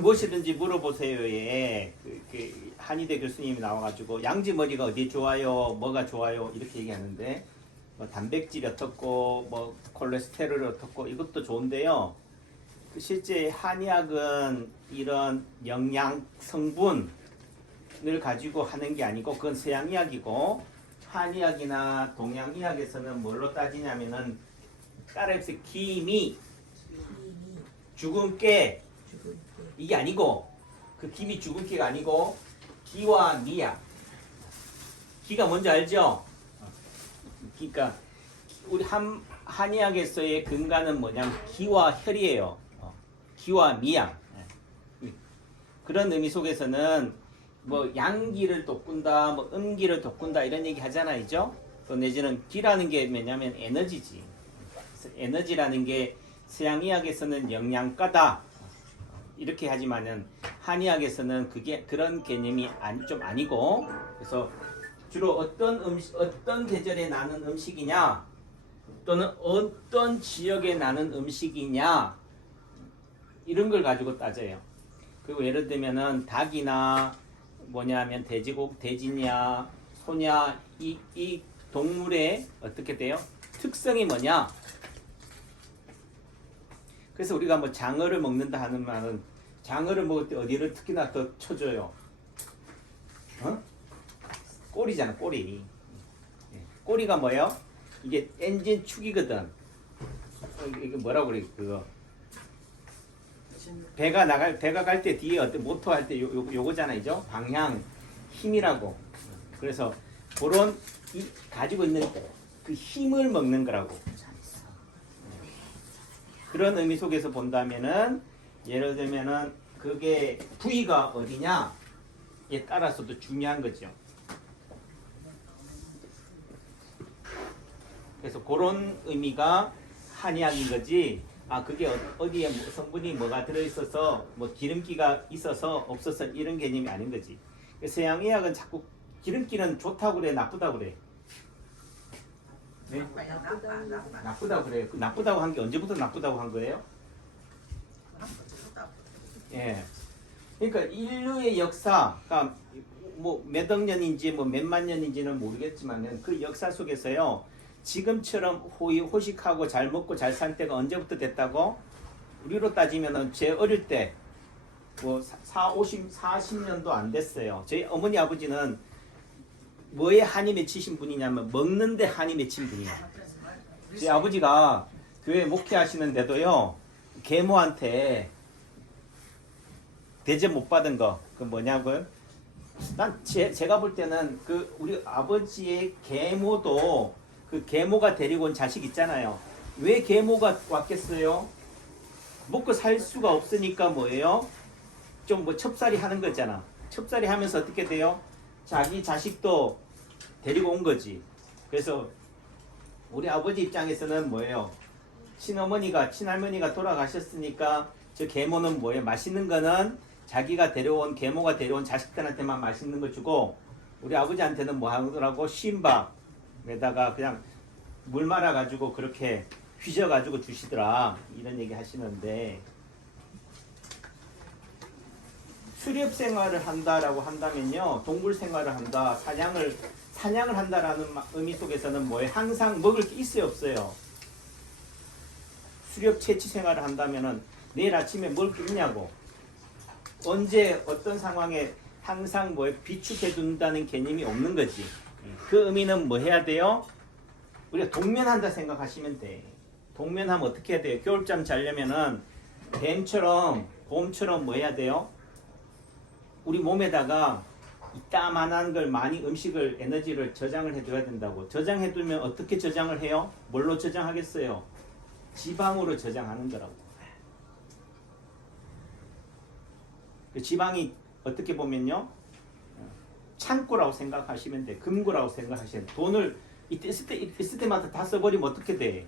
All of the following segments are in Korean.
무엇이든지 물어보세요에 한의대 교수님이 나와가지고 양지머리가 어디 좋아요, 뭐가 좋아요 이렇게 얘기하는데 뭐 단백질이 어떻고 뭐 콜레스테롤이 어떻고 이것도 좋은데요. 실제 한의학은 이런 영양 성분을 가지고 하는 게 아니고 그건 서양의학이고 한의학이나 동양의학에서는 뭘로 따지냐면은 따라해보세요. 기미, 주근깨 이게 아니고 그 기미 주근깨가 아니고 기와 미약. 기가 뭔지 알죠? 그러니까 우리 한의학에서의 근간은 뭐냐면 기와 혈이에요. 기와 미약. 그런 의미 속에서는 뭐 양기를 돋군다, 뭐 음기를 돋군다 이런 얘기 하잖아요. 또 내지는 기라는 게 뭐냐면 에너지지. 에너지라는 게 서양의학에서는 영양가다 이렇게 하지만은 한의학에서는 그게 그런 개념이 좀 아니고 그래서 주로 어떤 계절에 나는 음식이냐 또는 어떤 지역에 나는 음식이냐 이런 걸 가지고 따져요. 그리고 예를 들면은 닭이나 뭐냐면 돼지냐 소냐 이 동물의 어떻게 돼요? 특성이 뭐냐? 그래서 우리가 뭐 장어를 먹는다 하는 말은 장어를 먹을 때 어디를 특히나 더 쳐줘요? 꼬리잖아, 꼬리. 꼬리가 뭐예요? 이게 엔진 축이거든. 이게 뭐라고 그래, 그거. 배가 갈 때 뒤에 어떤 모터 할 때 요거잖아요. 방향, 힘이라고. 그래서 그런 가지고 있는 그 힘을 먹는 거라고. 그런 의미 속에서 본다면은 예를 들면은 그게 부위가 어디냐에 따라서도 중요한 거죠. 그래서 그런 의미가 한의학인 거지. 아 그게 어디에 성분이 뭐가 들어있어서 뭐 기름기가 있어서 없어서 이런 개념이 아닌 거지. 서양의학은 자꾸 기름기는 좋다고 그래, 나쁘다고 그래. 네? 나쁘다고 그래요. 그 나쁘다고 한 게 언제부터 나쁘다고 한 거예요? 예. 그러니까 인류의 역사가 뭐 몇 억 년인지 뭐 몇만 년인지는 모르겠지만 그 역사 속에서요. 지금처럼 호식하고 잘 먹고 잘 살 때가 언제부터 됐다고? 우리로 따지면은 제 어릴 때 뭐 40년도 안 됐어요. 저희 어머니 아버지는 뭐에 한이 맺히신 분이냐면 먹는데 한이 맺힌 분이에요. 저희 아버지가 교회 목회하시는데도요. 계모한테 대접 못 받은 거 그 뭐냐고요? 제가 볼 때는 그 우리 아버지의 계모도 그 계모가 데리고 온 자식 있잖아요. 왜 계모가 왔겠어요? 먹고 살 수가 없으니까 뭐예요? 좀 뭐 첩살이 하는 거잖아. 첩살이 하면서 어떻게 돼요? 자기 자식도 데리고 온 거지. 그래서 우리 아버지 입장에서는 뭐예요? 친할머니가 돌아가셨으니까 저 계모는 뭐예요? 맛있는 거는 자기가 계모가 데려온 자식들한테만 맛있는 거 주고 우리 아버지한테는 뭐 하더라고? 쉰밥에다가 그냥 물 말아가지고 그렇게 휘져가지고 주시더라. 이런 얘기 하시는데 수렵 생활을 한다라고 한다면요. 동물 생활을 한다. 사냥을 한다라는 의미 속에서는 뭐예요? 항상 먹을 게 있어요, 없어요? 수렵 채취 생활을 한다면은 내일 아침에 먹을 게 있냐고. 언제 어떤 상황에 항상 뭐에 비축해 둔다는 개념이 없는 거지. 그 의미는 뭐 해야 돼요? 우리가 동면한다 생각하시면 돼. 동면하면 어떻게 해야 돼요? 겨울잠 자려면은 봄처럼 뭐 해야 돼요? 우리 몸에다가 이따만한 걸 많이 에너지를 저장을 해줘야 된다고. 저장해두면 어떻게 저장을 해요? 뭘로 저장하겠어요? 지방으로 저장하는 거라고. 그 지방이 어떻게 보면요. 창고라고 생각하시면 돼. 금고라고 생각하시면 돼. 돈을 있을 때마다 다 써버리면 어떻게 돼?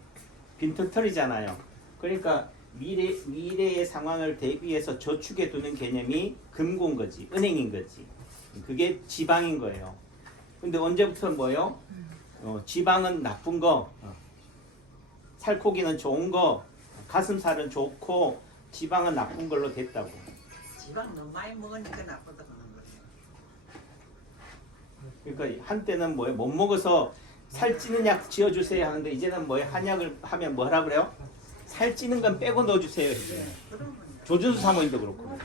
빈털터리잖아요. 그러니까 미래의 상황을 대비해서 저축해 두는 개념이 금고인 거지. 은행인 거지. 그게 지방인 거예요. 근데 언제부터 뭐예요? 지방은 나쁜 거, 살코기는 좋은 거, 가슴살은 좋고 지방은 나쁜 걸로 됐다고. 지방 너무 많이 먹으니까 나쁘다 그런 거예요. 그러니까 한때는 뭐예요? 못 먹어서 살찌는 약 지어주세요 하는데 이제는 뭐예요? 한약을 하면 뭐라 그래요? 살찌는 건 빼고 넣어주세요. 이제. 그런 건 조준수 사모님도 그렇고.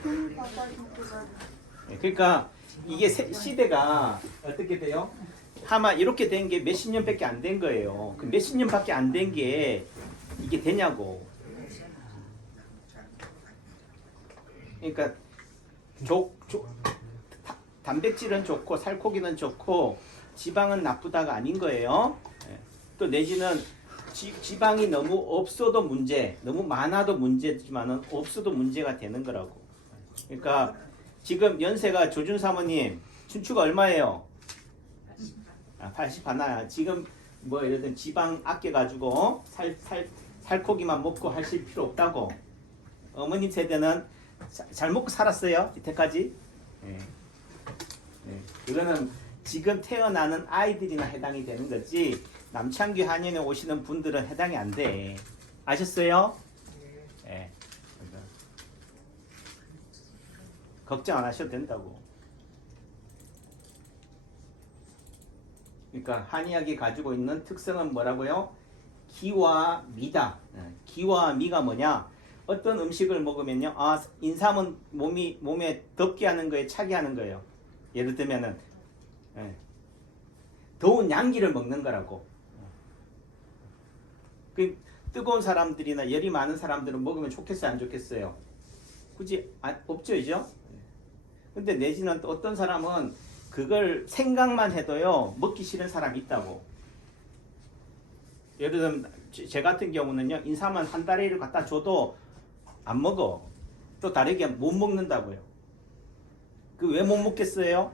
그러니까 이게 시대가 어떻게 돼요? 아마 이렇게 된 게 몇십 년밖에 안 된 거예요. 그 몇십 년밖에 안 된 게 이게 되냐고. 그러니까 단백질은 좋고 살코기는 좋고 지방은 나쁘다가 아닌 거예요. 또 내지는 지방이 너무 없어도 문제, 너무 많아도 문제지만은 없어도 문제가 되는 거라고. 그러니까 지금 연세가 조준 사모님 춘추가 얼마예요? 80 하나야. 지금 뭐 예를 들면 지방 아껴가지고 살코기만 먹고 하실 필요 없다고. 어머님 세대는 잘 먹고 살았어요. 이때까지. 네. 이거는 지금 태어나는 아이들이나 해당이 되는 거지 남창규 한의원에 오시는 분들은 해당이 안 돼. 아셨어요? 네. 걱정 안 하셔도 된다고. 그러니까 한의학이 가지고 있는 특성은 뭐라고요? 기와 미다. 기와 미가 뭐냐? 어떤 음식을 먹으면요, 인삼은 몸에 덥게 하는 거예요, 차게 하는 거예요. 예를 들면은 더운 양기를 먹는 거라고. 그 뜨거운 사람들이나 열이 많은 사람들은 먹으면 좋겠어요, 안 좋겠어요? 굳이 없죠, 이죠? 근데 내지는 또 어떤 사람은 그걸 생각만 해도요 먹기 싫은 사람이 있다고. 예를 들면 제 같은 경우는요 인삼은 한 다리를 갖다 줘도 안 먹어. 또 다르게 못 먹는다고요. 그 왜 못 먹겠어요?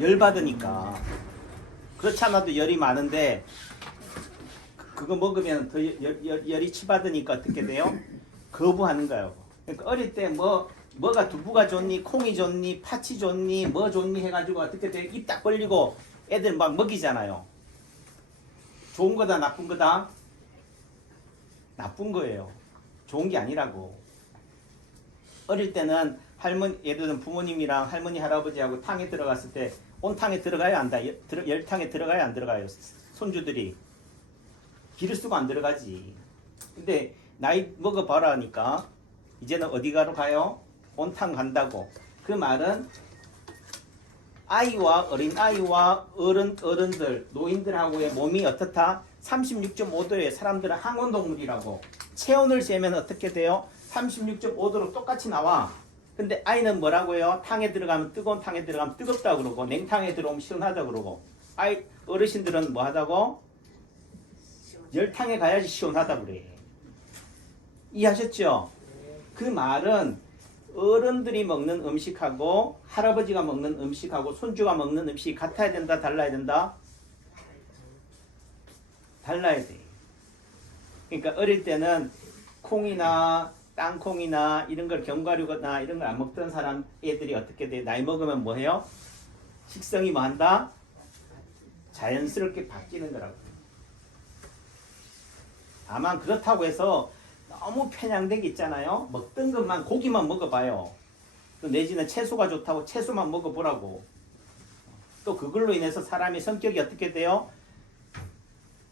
열 받으니까. 그렇지 않아도 열이 많은데 그거 먹으면 더 열이 치받으니까 어떻게 돼요? 거부하는 거예요. 그러니까 어릴 때 뭐가 두부가 좋니, 콩이 좋니, 파치 좋니, 뭐 좋니 해가지고 어떻게 돼? 입 딱 벌리고 애들 막 먹이잖아요. 좋은 거다, 나쁜 거다? 나쁜 거예요. 좋은 게 아니라고. 어릴 때는 예를 들면 부모님이랑 할머니, 할아버지하고 탕에 들어갔을 때 온탕에 들어가야 한다. 열탕에 들어가야 안 들어가요. 손주들이. 기를 쓰고 안 들어가지. 근데 나이 먹어봐라니까 이제는 어디 가요? 온탕 간다고. 그 말은 아이와 어린아이와 어른들, 노인들하고의 몸이 어떻다? 36.5도에 사람들은 항온동물이라고. 체온을 재면 어떻게 돼요? 36.5도로 똑같이 나와. 근데 아이는 뭐라고요? 탕에 들어가면 뜨거운 탕에 들어가면 뜨겁다 그러고 냉탕에 들어오면 시원하다 그러고 어르신들은 뭐 하다고? 열탕에 가야지 시원하다 그래. 이해하셨죠? 그 말은 어른들이 먹는 음식하고 할아버지가 먹는 음식하고 손주가 먹는 음식이 같아야 된다, 달라야 된다? 달라야 돼. 그러니까 어릴 때는 콩이나 땅콩이나 이런 걸 견과류나 이런 걸 안 먹던 사람 애들이 어떻게 돼? 나이 먹으면 뭐 해요? 식성이 뭐 한다? 자연스럽게 바뀌는 거라고. 다만 그렇다고 해서 너무 편향된 게 있잖아요. 먹던 것만 고기만 먹어봐요. 또 내지는 채소가 좋다고 채소만 먹어보라고. 또 그걸로 인해서 사람의 성격이 어떻게 돼요?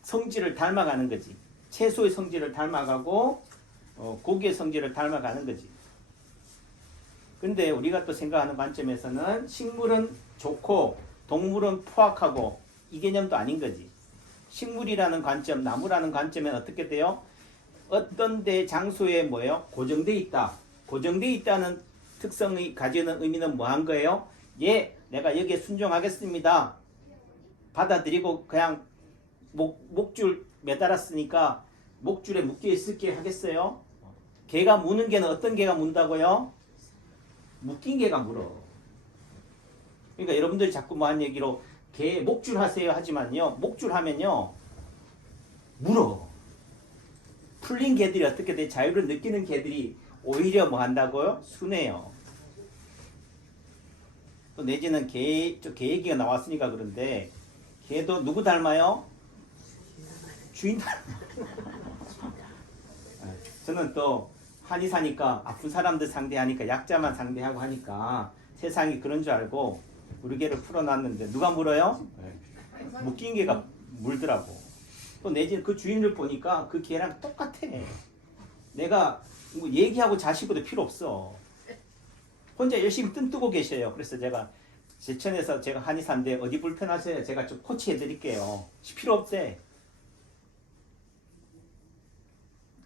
성질을 닮아가는 거지. 채소의 성질을 닮아가고 고기의 성질을 닮아가는 거지. 근데 우리가 또 생각하는 관점에서는 식물은 좋고 동물은 포악하고 이 개념도 아닌 거지. 식물이라는 관점, 나무라는 관점엔 어떻게 돼요? 어떤 데 장소에 뭐예요? 고정돼 있다. 고정돼 있다는 특성이 가지는 의미는 뭐 한 거예요? 내가 여기에 순종하겠습니다. 받아들이고 그냥 목줄 매달았으니까 목줄에 묶여 있을게 하겠어요? 개가 무는 개는 어떤 개가 문다고요? 묶인 개가 물어. 그러니까 여러분들이 자꾸 뭐 한 얘기로 개 목줄 하세요 하지만요. 목줄 하면요. 물어. 풀린 개들이 어떻게 돼? 자유를 느끼는 개들이 오히려 뭐 한다고요? 순해요. 또 내지는 개 얘기가 나왔으니까 그런데 개도 누구 닮아요? 주인 닮아. 저는 또 한의사니까 아픈 사람들 상대하니까 약자만 상대하고 하니까 세상이 그런 줄 알고 우리개를 풀어놨는데 누가 물어요? 묶인 개가 물더라고. 또 내지는 그 주인을 보니까 그 개랑 똑같아. 내가 뭐 얘기하고 자시고도 필요 없어. 혼자 열심히 뜬뜨고 계셔요. 그래서 제가 제천에서 제가 한의사인데 어디 불편하세요? 제가 좀 코치해 드릴게요. 필요 없대.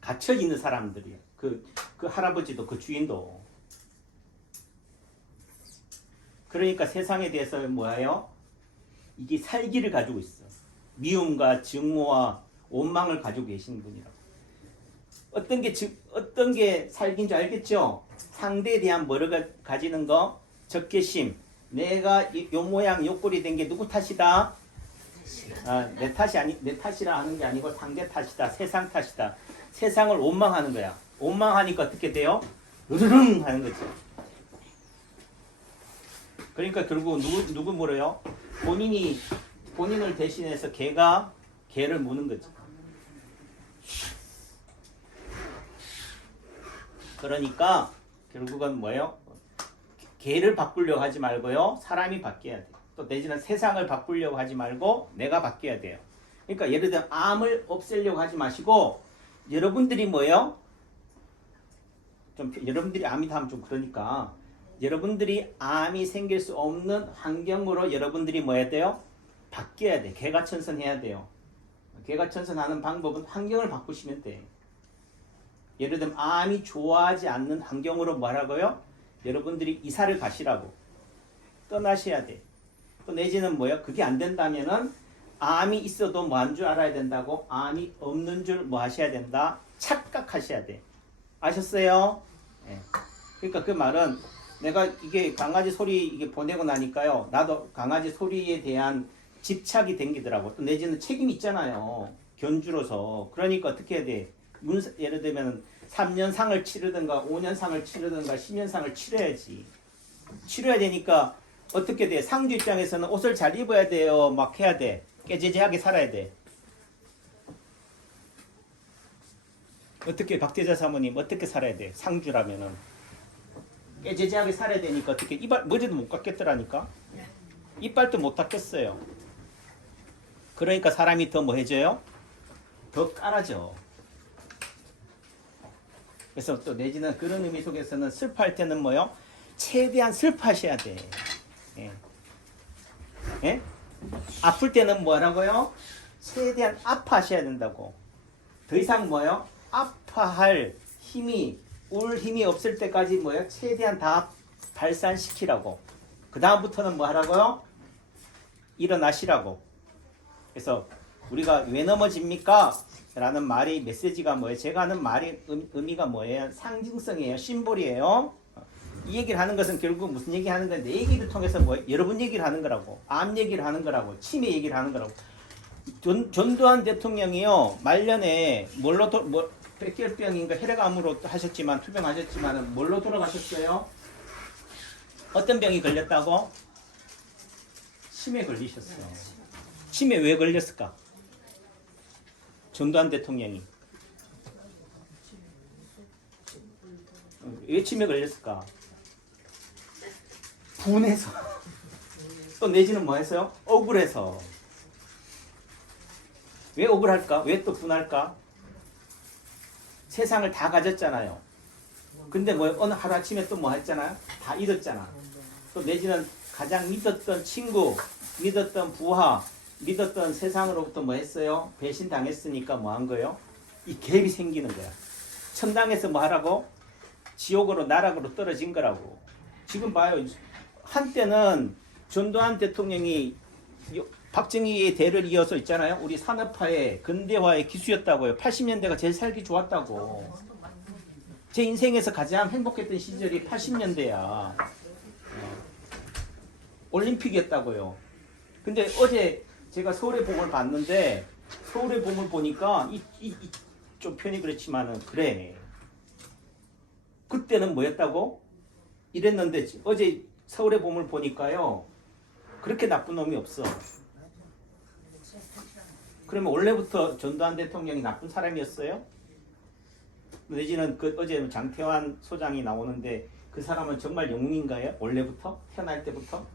갇혀 있는 사람들이에요. 그 할아버지도 그 주인도. 그러니까 세상에 대해서 뭐예요? 이게 살기를 가지고 있어. 미움과 증오와 원망을 가지고 계시는 분이라고. 어떤 게 살긴 줄 알겠죠? 상대에 대한 뭐를 가지는 거? 적개심. 내가 요 모양 요 꼴이 된 게 누구 탓이다? 내 탓이라 하는 게 아니고 상대 탓이다. 세상 탓이다. 세상을 원망하는 거야. 원망하니까 어떻게 돼요? 으르릉 하는 거죠. 그러니까 결국 누구 물어요? 본인을 대신해서 개가 개를 무는 거죠. 그러니까 결국은 뭐예요? 개를 바꾸려고 하지 말고요. 사람이 바뀌어야 돼요. 또 내지는 세상을 바꾸려고 하지 말고 내가 바뀌어야 돼요. 그러니까 예를 들어 암을 없애려고 하지 마시고 여러분들이 뭐예요? 여러분들이 암이 다면 좀 그러니까 여러분들이 암이 생길 수 없는 환경으로 여러분들이 뭐 해야 돼요? 바뀌어야 돼. 개가천선해야 돼요. 개가천선하는 방법은 환경을 바꾸시면 돼. 예를 들면 암이 좋아하지 않는 환경으로 뭐라고요? 여러분들이 이사를 가시라고. 떠나셔야 돼. 또 내지는 뭐야? 그게 안 된다면은 암이 있어도 뭐 한 줄 알아야 된다고? 암이 없는 줄 뭐 하셔야 된다? 착각하셔야 돼. 아셨어요? 네. 그러니까 그 말은 내가 이게 강아지 소리 이게 보내고 나니까요. 나도 강아지 소리에 대한 집착이 생기더라고. 또 내지는 책임이 있잖아요. 견주로서. 그러니까 어떻게 해야 돼? 예를 들면 3년 상을 치르든가 5년 상을 치르든가 10년 상을 치러야지. 치러야 되니까 어떻게 돼? 상주 입장에서는 옷을 잘 입어야 돼요. 막 해야 돼. 깨재재하게 살아야 돼. 어떻게 박태자 사모님 어떻게 살아야 돼? 상주라면은 깨재재하게 살아야 되니까 어떻게 이빨 머리도 못 깎겠더라니까. 이빨도 못 닦겠어요. 그러니까 사람이 더 뭐 해져요? 더 깔아져. 그래서 또 내지는 그런 의미 속에서는 슬퍼할 때는 뭐요? 최대한 슬퍼하셔야 돼. 예. 예? 아플 때는 뭐라고요? 최대한 아파하셔야 된다고. 더 이상 뭐요? 아파할 힘이 울 힘이 없을 때까지 뭐요? 최대한 다 발산시키라고. 그 다음부터는 뭐 하라고요? 일어나시라고. 그래서 우리가 왜 넘어집니까? 라는 말이 메시지가 뭐예요? 제가 하는 말의 의미가 뭐예요? 상징성이에요. 심볼이에요. 이 얘기를 하는 것은 결국 무슨 얘기 하는 거예요? 내 얘기를 통해서 뭐예요? 여러분 얘기를 하는 거라고. 암 얘기를 하는 거라고. 치매 얘기를 하는 거라고. 전두환 대통령이요. 말년에 백혈병인가 혈액암으로 하셨지만 투병하셨지만 뭘로 돌아가셨어요? 어떤 병이 걸렸다고? 치매 걸리셨어요. 치매 왜 걸렸을까? 전두환 대통령이 왜 치매 걸렸을까? 분해서. 또 내지는 뭐 했어요? 억울해서. 왜 억울할까? 왜 또 분할까? 세상을 다 가졌잖아요. 근데 뭐 어느 하루아침에 또 뭐 했잖아요? 다 잃었잖아. 또 내지는 가장 믿었던 친구, 믿었던 부하, 믿었던 세상으로부터 뭐 했어요? 배신 당했으니까 뭐 한 거예요? 이 갭이 생기는 거야. 천당에서 뭐 하라고? 지옥으로 나락으로 떨어진 거라고. 지금 봐요. 한때는 전두환 대통령이 박정희의 대를 이어서 있잖아요. 우리 산업화의 근대화의 기수였다고요. 80년대가 제일 살기 좋았다고. 제 인생에서 가장 행복했던 시절이 80년대야. 올림픽이었다고요. 근데 어제 제가 서울의 봄을 봤는데 서울의 봄을 보니까 좀 편히 그렇지만은 그래. 그때는 뭐였다고? 이랬는데 어제 서울의 봄을 보니까요. 그렇게 나쁜 놈이 없어. 그러면 원래부터 전두환 대통령이 나쁜 사람이었어요? 내지는 그 어제 장태환 소장이 나오는데 그 사람은 정말 영웅인가요? 원래부터? 태어날 때부터?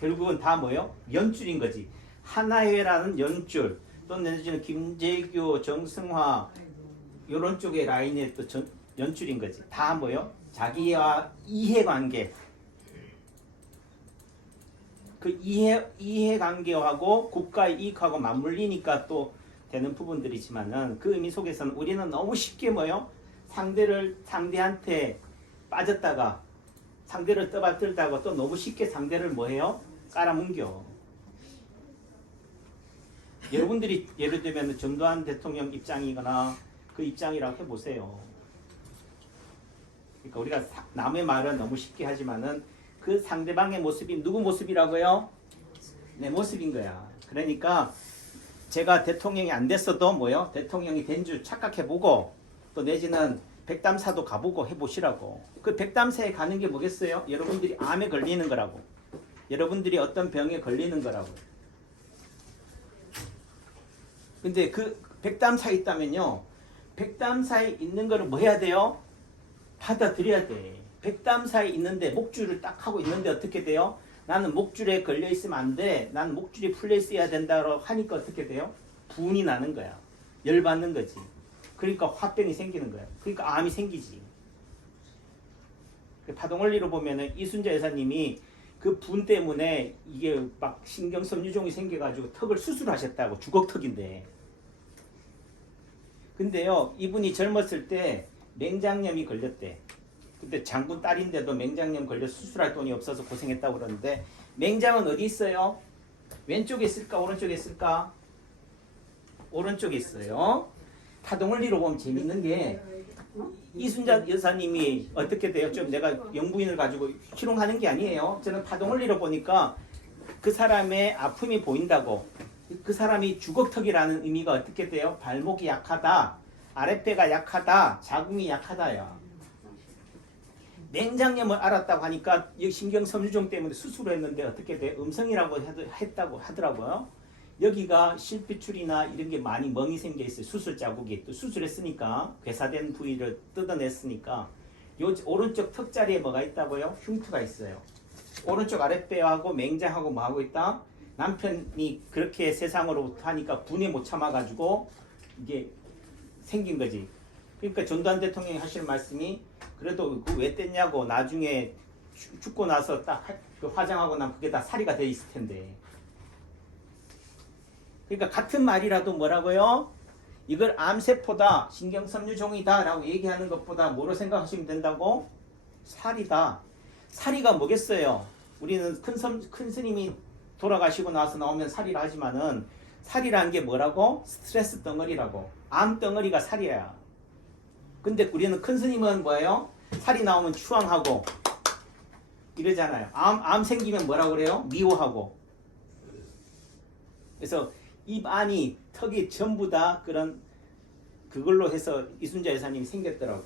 결국은 다 뭐예요? 연줄인 거지. 하나회라는 연줄, 또 내지는 김재규, 정승화 이런 쪽의 라인의 또 연줄인 거지. 다 뭐예요? 자기와 이해관계. 그 이해관계하고 국가의 이익하고 맞물리니까 또 되는 부분들이지만은 그 의미 속에서는 우리는 너무 쉽게 뭐요? 상대한테 빠졌다가 상대를 떠받들다가 또 너무 쉽게 상대를 뭐해요? 깔아뭉겨. 여러분들이 예를 들면 전두환 대통령 입장이거나 그 입장이라고 해보세요. 그러니까 우리가 남의 말은 너무 쉽게 하지만은 그 상대방의 모습이 누구 모습이라고요? 내 모습인 거야. 그러니까 제가 대통령이 안 됐어도 뭐요? 대통령이 된 줄 착각해보고 또 내지는 백담사도 가보고 해보시라고. 그 백담사에 가는 게 뭐겠어요? 여러분들이 암에 걸리는 거라고. 여러분들이 어떤 병에 걸리는 거라고. 근데 그 백담사에 있다면요. 백담사에 있는 거를 뭐 해야 돼요? 받아들여야 돼. 백담사에 있는데 목줄을 딱 하고 있는데 어떻게 돼요? 나는 목줄에 걸려 있으면 안 돼. 나는 목줄이 풀려 있어야 된다고 하니까 어떻게 돼요? 분이 나는 거야. 열받는 거지. 그러니까 화병이 생기는 거야. 그러니까 암이 생기지. 파동원리로 보면은 이순자 여사님이 그 분 때문에 이게 막 신경섬 유종이 생겨가지고 턱을 수술하셨다고. 주걱턱인데. 근데요, 이분이 젊었을 때 맹장염이 걸렸대. 근데 장군 딸인데도 맹장염 걸려 수술할 돈이 없어서 고생했다고 그러는데, 맹장은 어디 있어요? 왼쪽에 있을까? 오른쪽에 있을까? 오른쪽에 있어요. 파동원리로 보면 재밌는 게 이순자 여사님이 어떻게 돼요? 좀 내가 영부인을 가지고 희롱하는 게 아니에요. 저는 파동원리로 보니까 그 사람의 아픔이 보인다고. 그 사람이 주걱턱이라는 의미가 어떻게 돼요? 발목이 약하다, 아랫배가 약하다, 자궁이 약하다야. 맹장염을 알았다고 하니까 신경섬유종 때문에 수술을 했는데 어떻게 돼? 음성이라고 했다고 하더라고요. 여기가 실핏줄이나 이런 게 많이 멍이 생겨 있어요. 수술 자국이. 또 수술했으니까 괴사된 부위를 뜯어냈으니까 요 오른쪽 턱 자리에 뭐가 있다고요? 흉터가 있어요. 오른쪽 아랫배하고 맹장하고 뭐 하고 있다? 남편이 그렇게 세상으로부터 하니까 분에 못 참아가지고 이게 생긴 거지. 그러니까 전두환 대통령이 하실 말씀이 그래도 그 왜 뗐냐고. 나중에 죽고 나서 딱 화장하고 나면 그게 다 살이가 돼 있을 텐데. 그러니까 같은 말이라도 뭐라고요? 이걸 암세포다, 신경섬유종이다 라고 얘기하는 것보다 뭐로 생각하시면 된다고? 살이다. 살이가 뭐겠어요? 우리는 큰 스님이 돌아가시고 나서 나오면 살이라 하지만은 살이라는 게 뭐라고? 스트레스 덩어리라고. 암 덩어리가 살이야. 근데 우리는 큰 스님은 뭐예요? 살이 나오면 추앙하고 이러잖아요. 암 생기면 뭐라고 그래요? 미워하고. 그래서 입 안이 턱이 전부 다 그걸로 해서 이순자 여사님이 생겼더라고.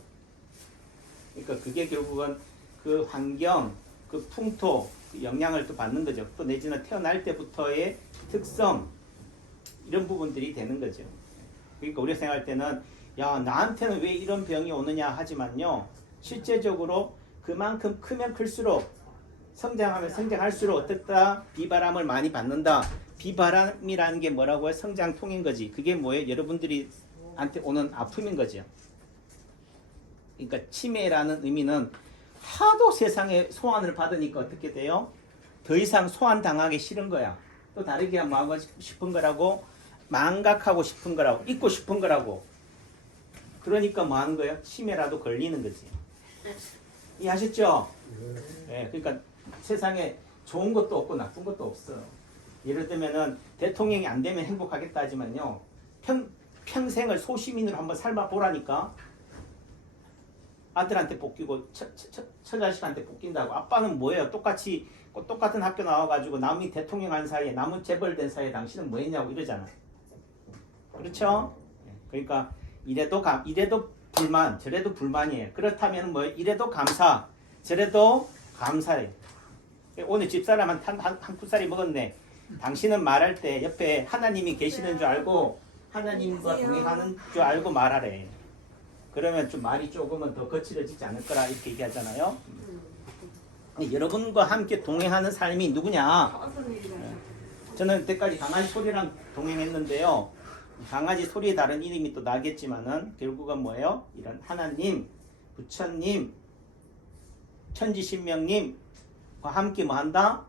그러니까 그게 결국은 그 환경, 그 풍토, 그 영향을 또 받는 거죠. 또 내지는 태어날 때부터의 특성, 이런 부분들이 되는 거죠. 그러니까 우리가 생각할 때는 야, 나한테는 왜 이런 병이 오느냐 하지만요, 실제적으로 그만큼 크면 클수록 성장하면 성장할수록 어떻다? 비바람을 많이 받는다. 비바람이라는 게 뭐라고요? 성장통인 거지. 그게 뭐예요? 여러분들이 한테 오는 아픔인 거죠. 그러니까 치매라는 의미는 하도 세상에 소환을 받으니까 어떻게 돼요? 더 이상 소환 당하기 싫은 거야. 또 다르게 하고 싶은 거라고, 망각하고 싶은 거라고, 잊고 싶은 거라고. 그러니까 뭐 하는 거예요? 치매라도 걸리는 거지. 이해하셨죠? 네, 그러니까 세상에 좋은 것도 없고 나쁜 것도 없어. 예를 들면은 대통령이 안 되면 행복하겠다 하지만요, 평생을 소시민으로 한번 살아보라니까. 아들한테 볶이고 처자식한테 볶인다고. 아빠는 뭐예요? 똑같은 학교 나와가지고 남이 대통령 한 사이에, 남은 재벌된 사이에 당신은 뭐 했냐고 이러잖아. 그렇죠? 그러니까 이래도 불만, 저래도 불만이에요. 그렇다면 뭐 이래도 감사, 저래도 감사해. 오늘 집사람 한 푸살이 먹었네. 당신은 말할 때 옆에 하나님이 계시는 줄 알고 하나님과 동행하는 줄 알고 말하래. 그러면 좀 말이 조금은 더 거칠어지지 않을 거라 이렇게 얘기하잖아요. 여러분과 함께 동행하는 삶이 누구냐? 저는 그때까지 강아지 소리랑 동행했는데요. 강아지 소리에 다른 이름이 또 나겠지만은 결국은 뭐예요? 이런 하나님, 부처님, 천지신명님과 함께 뭐 한다?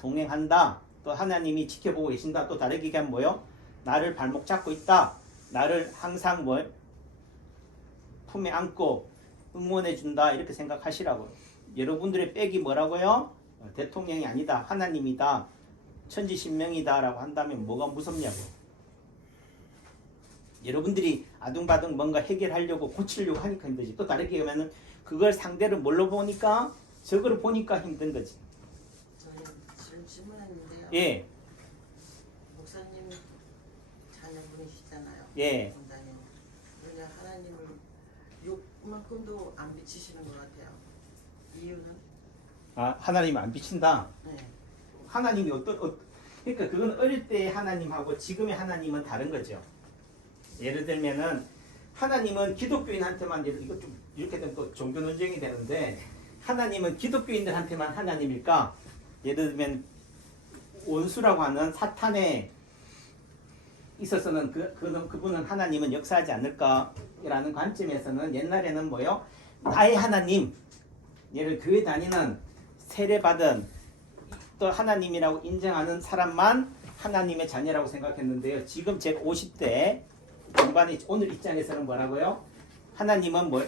동행한다. 또 하나님이 지켜보고 계신다. 또 다르게 얘기하면 뭐예요? 나를 발목 잡고 있다. 나를 항상 뭐 품에 안고 응원해 준다. 이렇게 생각하시라고요. 여러분들의 백이 뭐라고요? 대통령이 아니다. 하나님이다. 천지신명이다. 라고 한다면 뭐가 무섭냐고. 여러분들이 아둥바둥 뭔가 해결하려고 고치려고 하니까 힘들지. 또 다르게 얘기하면 그걸 상대를 뭘로 보니까 저걸 보니까 힘든 거지. 저는 지금 질문했는데요. 예. 목사님 자녀분이시잖아요. 예. 본다님. 그냥 하나님을 욕만큼도 안 비치시는 것 같아요. 이유는? 아, 하나님은 안 비친다. 네. 하나님이 그러니까 그건 어릴 때의 하나님하고 지금의 하나님은 다른 거죠. 예를 들면은 하나님은 기독교인한테만 이거 좀 이렇게 되면 또 종교 논쟁이 되는데 하나님은 기독교인들한테만 하나님일까? 예를 들면 원수라고 하는 사탄에 있어서는 그분은 하나님은 역사하지 않을까라는 관점에서는 옛날에는 뭐요? 나의 하나님, 예를 교회 다니는 세례받은 또 하나님이라고 인정하는 사람만 하나님의 자녀라고 생각했는데요. 지금 제가 50대 중반에 오늘 입장에서는 뭐라고요? 하나님은 뭐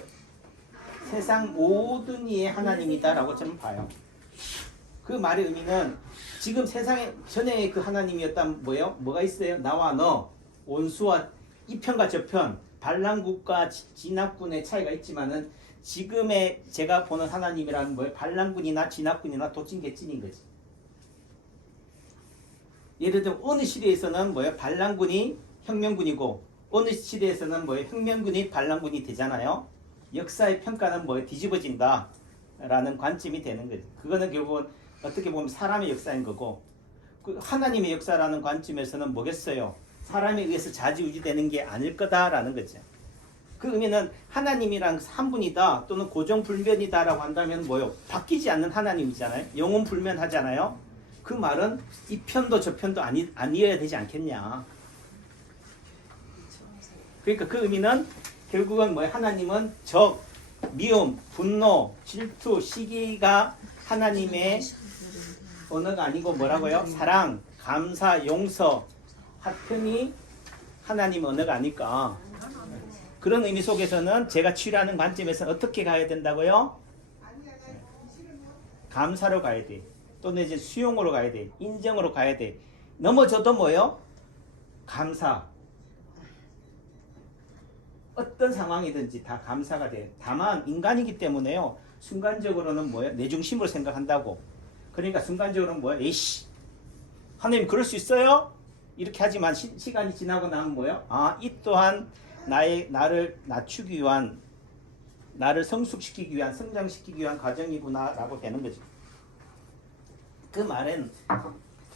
세상 모든 이의 하나님이다라고 저는 봐요. 그 말의 의미는 지금 세상에 전에 그 하나님이었다면 뭐예요? 뭐가 있어요? 나와 너, 원수와 이 편과 저 편, 반란군과 진압군의 차이가 있지만은 지금의 제가 보는 하나님이라는 뭐예요? 반란군이나 진압군이나 도찐개찐인 거지. 예를 들면 어느 시대에서는 뭐예요? 반란군이 혁명군이고 어느 시대에서는 뭐예요? 혁명군이 반란군이 되잖아요. 역사의 평가는 뭐예요? 뒤집어진다 라는 관점이 되는 거죠. 그거는 결국은 어떻게 보면 사람의 역사인 거고 그 하나님의 역사라는 관점에서는 뭐겠어요? 사람에 의해서 좌지우지되는 게 아닐 거다라는 거죠. 그 의미는 하나님이랑 한 분이다 또는 고정불변이다 라고 한다면 뭐예요? 바뀌지 않는 하나님이잖아요. 영원불면하잖아요. 그 말은 이 편도 저 편도 아니어야 되지 않겠냐. 그러니까 그 의미는 결국은 뭐예요? 하나님은 적, 미움, 분노, 질투, 시기가 하나님의 언어가 아니고 뭐라고요? 사랑, 감사, 용서, 하편이 하나님의 언어가 아닐까. 그런 의미 속에서는 제가 치료하는 관점에서는 어떻게 가야 된다고요? 감사로 가야 돼. 또는 이제 수용으로 가야 돼. 인정으로 가야 돼. 넘어져도 뭐요? 감사. 어떤 상황이든지 다 감사가 돼. 다만 인간이기 때문에요. 순간적으로는 뭐예요? 내 중심으로 생각한다고. 그러니까 순간적으로는 뭐예요? 에이씨, 하나님 그럴 수 있어요? 이렇게 하지만 시간이 지나고 나면 뭐예요? 아, 이 또한 나를 낮추기 위한, 나를 성숙시키기 위한, 성장시키기 위한 과정이구나 라고 되는 거죠. 그 말은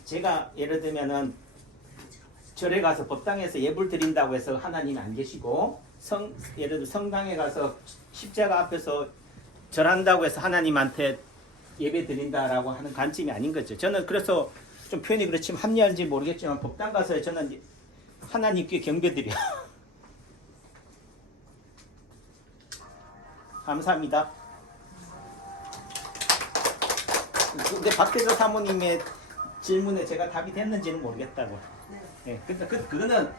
제가 예를 들면은 절에 가서 법당에서 예불 드린다고 해서 하나님이 안 계시고 예를 들어 성당에 가서 십자가 앞에서 절한다고 해서 하나님한테 예배 드린다라고 하는 관점이 아닌 거죠. 저는 그래서 좀 표현이 그렇지만 합리화인지 모르겠지만 법당 가서 저는 하나님께 경배드려. 감사합니다. 근데 박대조 사모님의 질문에 제가 답이 됐는지는 모르겠다고. 네. 그러니까 그거는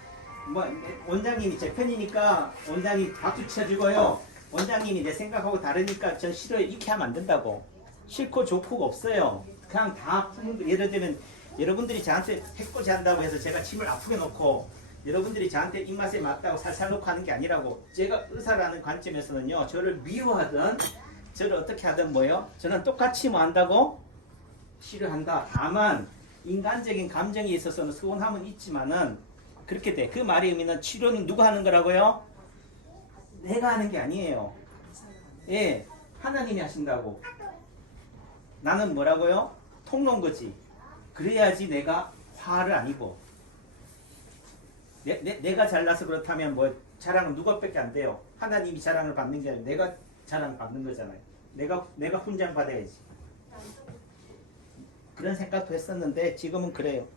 뭐 원장님이 제 편이니까 원장님 박수 쳐주고요. 원장님이 내 생각하고 다르니까 전 싫어요. 이렇게 하면 안 된다고. 싫고 좋고가 없어요. 그냥 다 푸는 거. 예를 들면 여러분들이 저한테 해코지 한다고 해서 제가 침을 아프게 놓고 여러분들이 저한테 입맛에 맞다고 살살 놓고 하는 게 아니라고. 제가 의사라는 관점에서는요. 저를 미워하든 저를 어떻게 하든 뭐요? 저는 똑같이 뭐 한다고? 치료한다. 다만 인간적인 감정에 있어서는 서운함은 있지만은 그렇게 돼. 그 말의 의미는 치료는 누가 하는 거라고요? 내가 하는 게 아니에요. 예, 하나님이 하신다고. 나는 뭐라고요? 통로인 거지. 그래야지 내가 화를 아니고 내가 잘나서 그렇다면 뭐 자랑은 누가밖에 안 돼요? 하나님이 자랑을 받는 게 아니라 내가 자랑을 받는 거잖아요. 내가 훈장 받아야지. 그런 생각도 했었는데 지금은 그래요.